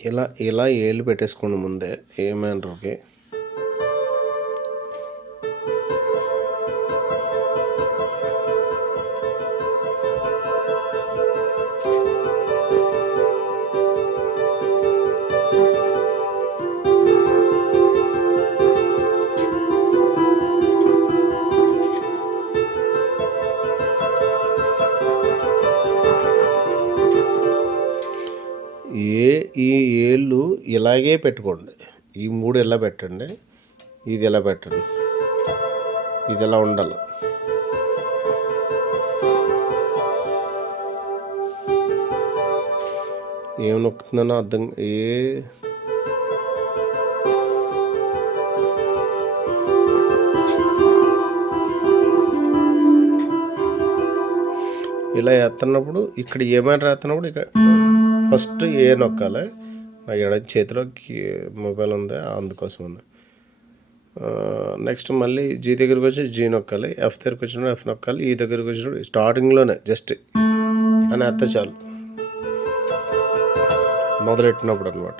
ఇలా ఇలా ఏళ్ళు పెట్టేసుకోండి ముందే ఏ మ్యానర్కి. ఈ ఏళ్ళు ఇలాగే పెట్టుకోండి. ఈ 3 ఇలా పెట్టండి, ఇది ఇలా పెట్టండి, ఇది ఇలా ఉండాలి. ఏం నొక్కుతున్నానో అర్థం ఇలా ఎత్తున్నప్పుడు ఇక్కడ ఏమైనా రాస్తున్నప్పుడు ఇక్కడ ఫస్ట్ ఏ నొక్కాలి. నా ఎడ చేతిలో మొబైల్ ఉంది అందుకోసం ఉంది. నెక్స్ట్ మళ్ళీ జీ దగ్గరికి వచ్చి జీ నొక్కాలి, ఎఫ్ దగ్గరికి వచ్చినప్పుడు ఎఫ్ నొక్కాలి, ఈ దగ్గరికి వచ్చినప్పుడు స్టార్టింగ్లోనే జస్ట్ అని ఎత్త చాలు మొదలెట్టినప్పుడు అనమాట.